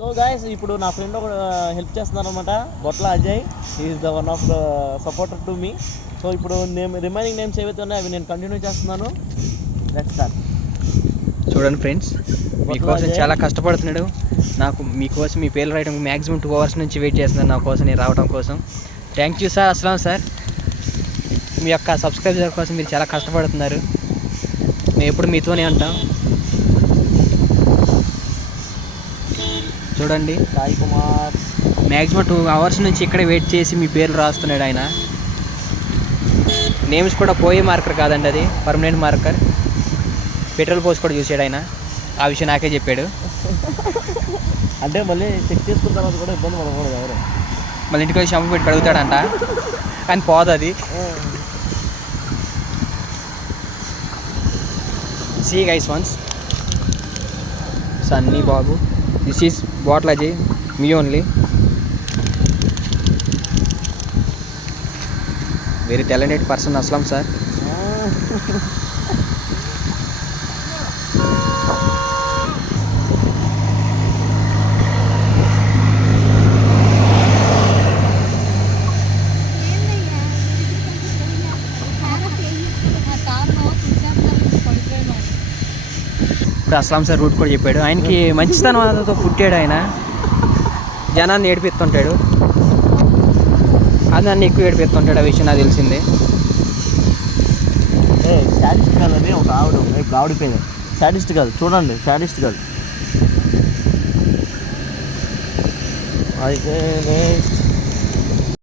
So guys ఇప్పుడు నా friend ఒక హెల్ప్ చేస్తున్నారు అనమాట, Botla Ajay. Is the one of the supporter to me. So ఇప్పుడు రిమైనింగ్ నేమ్స్ ఏవైతే ఉన్నాయో అవి నేను కంటిన్యూ చేస్తున్నాను. Let's start. చూడండి ఫ్రెండ్స్, మీకోసం చాలా కష్టపడుతున్నాడు. నాకు మీకోసం మీ పేర్లు రాయడం మ్యాక్సిమం 2 hours నుంచి వెయిట్ చేస్తున్నాను నా కోసం, నేను రావడం కోసం. Thank you sir. అస్సలం సార్, మీ యొక్క సబ్స్క్రైబర్ కోసం మీరు చాలా కష్టపడుతున్నారు. మేము ఎప్పుడు మీతోనే ఉంటాం. చూడండి, సాయి కుమార్ మ్యాక్సిమం 2 hours నుంచి ఇక్కడే వెయిట్ చేసి మీ పేర్లు రాస్తున్నాడు ఆయన. నేమ్స్ కూడా పోయే మార్కర్ కాదండి, అది పర్మనెంట్ మార్కర్. పెట్రోల్ పోస్ట్ కూడా చూసాడు ఆయన, ఆ విషయం నాకే చెప్పాడు. అంటే మళ్ళీ చెక్ చేసుకున్న తర్వాత కూడా ఇబ్బంది పడకూడదు ఎవరు. మళ్ళీ ఇంటికి వచ్చి షంపు పెట్టి కడుగుతాడంట, కానీ పోదు అది. See guys once. సన్నీ బాబు, దిస్ ఈజ్ బొట్ల అజయ్, మీ only. Very talented person Aslam sir. ఇప్పుడు అస్లాం సార్ రూట్ కూడా చెప్పాడు. ఆయనకి మంచితనంతో పుట్టాడు ఆయన. జనాన్ని ఏడిపిస్తుంటాడు, అది నన్ను ఎక్కువ ఏడిపిస్తుంటాడు. ఆ విషయం నాకు తెలిసిందే. శాడిస్ట్ గర్ల్ అని ఒక ఆవిడ పేరు శాడిస్ట్ గర్ల్. చూడండి, శాడిస్ట్ గర్ల్. అయితే నెక్స్ట్